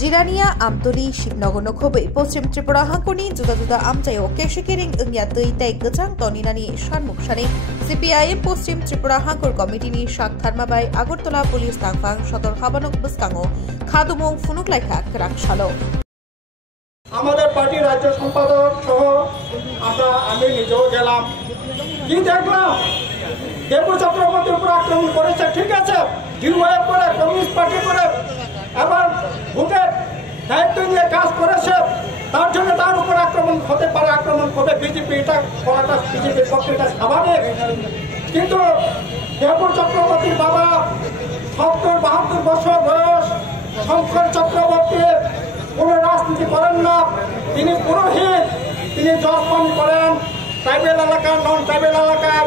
Jirania Amtoli Shipnogo Nokobe, Postim Tripura Hakuni, Juda Amtayo, Keshikiring Yatui Take the Tang Toninani, Shanmukshani, CPI Postim Tripura Hakur Committee, Shak Tharmabai, Agurtola Police Tangfang, Shotor Habanok Buskango, Kadumo, Funuklaika, Krak Shalo. আমাদের পার্টির রাজ্য সম্পাদক সহ আমি নিজেও গেলাম কি দেখলাম দেবু চক্রবর্তীর উপর আক্রমণ করেছে ঠিক আছে ডিওয়াইএফ করে কমিউনিস্ট পার্টি করে এবার ভোটের দায়িত্ব নিয়ে কাজ করেছে তার জন্য তার উপর আক্রমণ হতে পারে আক্রমণ হবে বিজেপি এটা করাটা বিজেপির পক্ষে এটা স্বাভাবিক কিন্তু দেবু চক্রবর্তীর বাবা ৭০-৭২ বছর বয়স শঙ্কর চক্রবর্তী কোনো রাজনীতি করেন না তিনি পুরোহিত তিনি জপন করেন ট্রাইবেল এলাকা নন ট্রাইবেল এলাকায়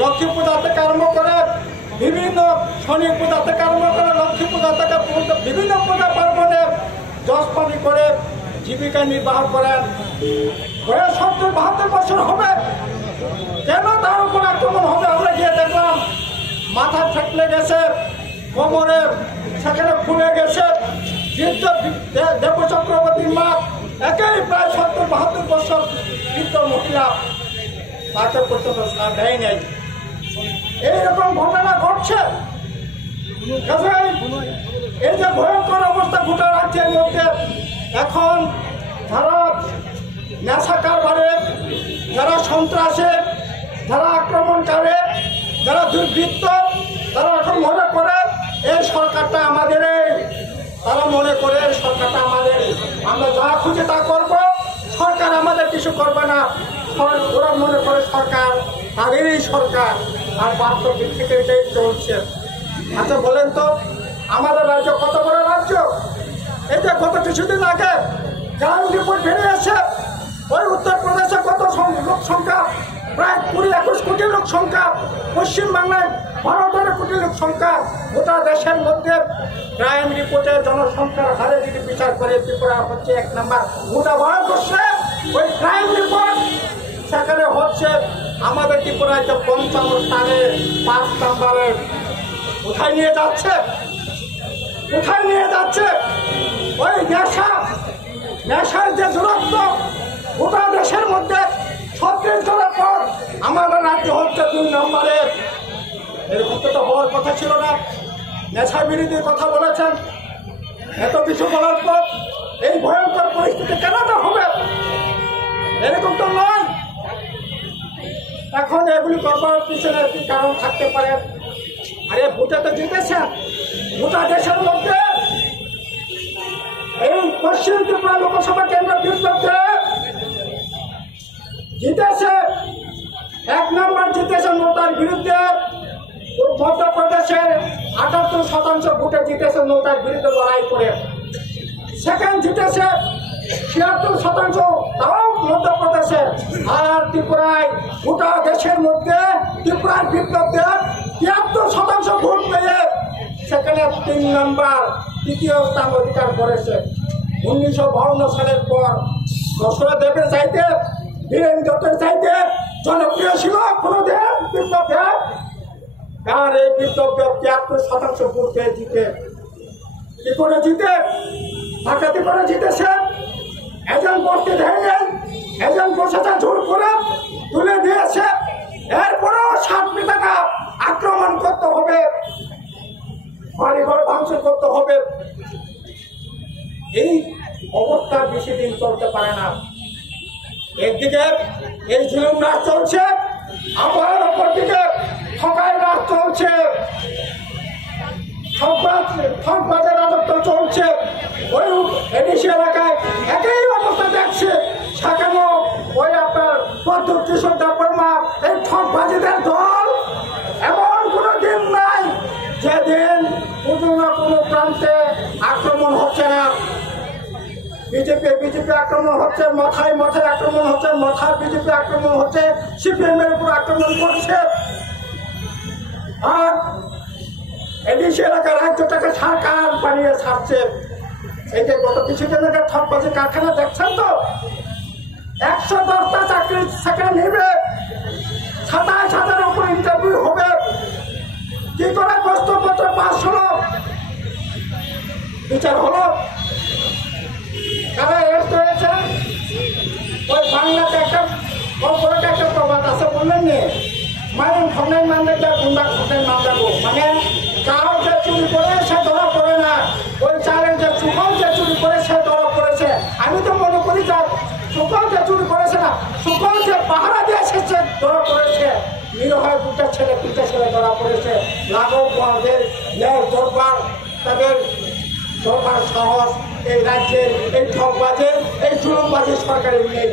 লক্ষ্মী পূজা থেকে আরম্ভ করে বিভিন্ন শনি পূজা থেকে আরম্ভ করে লক্ষ্মী পূজা থেকে বিভিন্ন পূজা পার্বণে জপনি করে জীবিকা নির্বাহ করেন বয়স ৭০-৭২ বছর হবে কেন তার উপর আক্রমণ হবে আমরা গিয়ে দেখলাম মাথা ঠেকলে গেছে কোমরে সেখানে ফুলে গেছে কিন্তু দেবু চক্রবর্তীর মা একেই প্রায় ৭০-৭২ বছর বৃদ্ধ মহিলা তাকে পর্যন্ত সার দেয় নাই এইরকম ঘটনা ঘটছে এই যে ভয়ঙ্কর অবস্থা গোটা রাজ্যের মধ্যে এখন যারা নেশা কারবারে যারা সন্ত্রাসে যারা আক্রমণকারী যারা দুর্বৃত্ত তারা এখন মনে করে এই সরকারটা আমাদের তারা মনে করে সরকারটা আমাদের আমরা যা খুঁজে তা করব সরকার আমাদের কিছু করবে না ওরা মনে করে সরকার তাদেরই সরকার আর বাস্তবিক থেকে এটাই চলছে আচ্ছা বলেন তো আমাদের রাজ্য কত বড় রাজ্য এটা গত কিছুদিন আগে গ্রাউন্ড রিপোর্ট বেরিয়েছে ওই উত্তরপ্রদেশে কত লোক সংখ্যা প্রায় ২০-২১ কোটি লোক সংখ্যা পশ্চিমবাংলায় ১২ কোটি লোক সংখ্যা গোটা দেশের মধ্যে ক্রাইম রিপোর্টের জনসংখ্যার হারে যদি বিচার করে ত্রিপুরা হচ্ছে ১ নম্বর গোটা ভারতবর্ষে ওই ক্রাইম রিপোর্ট সেখানে হচ্ছে আমাদের ত্রিপুরায় তো ৫৫ স্থানে ৫ নম্বরে কোথায় নিয়ে যাচ্ছে ওই নেশার যে দূরত্ব গোটা দেশের মধ্যে ৩৬ জনের পর আমাদের রাজ্য হচ্ছে ২ নম্বরে এরকম তো হওয়ার কথা ছিল না নেশা বিরোধীর কথা বলেছেন এত কিছু বলার পর এই ভয়ঙ্কর পরিস্থিতি কেন হবে এরকম তো নয় এখন এগুলি করবার পিছনে কি কারণ থাকতে পারে আরে ভোটে তো জিতেছেন গোটা দেশের মধ্যে এই পশ্চিম ত্রিপুরা লোকসভা কেন্দ্র বিরুদ্ধে জিতেছে ১ নম্বর জিতেছে নোটার বিরুদ্ধে মধ্যপ্রদেশের ৭৮% ভোটে জিতেছে নোটার বিরুদ্ধে লড়াই করে সেকেন্ড জিতেছে ৭৬% তাও মধ্যপ্রদেশে আর ত্রিপুরায় গোটা দেশের মধ্যে ত্রিপুরার বিপ্লবীরা ৭৩% ভোট পেয়ে সেখানে ৩ নম্বর তৃতীয় স্থান অধিকার করেছে ১৯৫২ সালের পর দশরথ দেবের চাইতে বীরেন দত্তের চাইতে জনপ্রিয় ছিল কোনদিন বিপ্লবীরা আর এই বিপ্লবীরা ৭৩% ভোট পেয়ে জিতে কি করে জিতে ডাকাতি করে জিতেছে এজেন্ট বসতে দেয়নি এজেন্ট বসেছে জোর করে তুলে দিয়েছে এরপরেও ৬০ টাকা আক্রমণ করতে হবে বাড়িঘর ভাঙচুর করতে হবে এই অবস্থা বেশি দিন চলতে পারে না একদিকে এই জুলুম রাজ চলছে আবার অপরদিকে ঠকাই রাজ চলছে ঠকবাজের রাজত্ব চলছে ওই এডিসি এলাকায় একই অবস্থা দেখছে সেখানেও ওই আপনার প্রদ্যুৎ কিশোর দেববর্মা এই ঠকবাজিদের দল এমন কোনো দিন নাই যেদিন কোনো না কোনো প্রান্তে আক্রমণ হচ্ছে না বিজেপি আক্রমণ হচ্ছে মাথায় আক্রমণ হচ্ছে মাথায় বিজেপি আক্রমণ হচ্ছে সিপিএম এর উপর আক্রমণ করছে আর এডিসি এলাকার রাজ্যটাকে সরকার বানিয়ে ছাড়ছে এই যে গত কিছুদিন আগে ঠকবাজি কারখানা দেখছেন তো ১১০টা চাকরি সেখানে নেবে ২৭,০০০ উপর ইন্টারভিউ হবে কি করে প্রশ্নপত্র পাস হলো বিচার হলো কারা অ্যারেস্ট হয়েছে? ওই বাংলাতে একটা কর্পোরেট একটা প্রবাদ আছে, বললেন নি, মায়ের খন্ডাই মান দেখলে গুন্ডা খন্ডাই মান দেখো, মানে চাল যে চুরি করে সে ধরা পড়ে না, ওই চালের যে সুফল যে চুরি করে সে ধরা পড়েছে। আমি তো মনে করি যে সুফল যে চুরি করেছে না, সুফল যে পাহারা দিয়েছে সে ধরা পড়েছে। নিরীহ দুটা ছেলে ধরা পড়েছে। লাঘব ওয়ার্ডের দরবার, তাদের দরবার সাহস এই রাজ্যের এই ঠকবাজের এই জুলুমবাজের সরকারের নেই।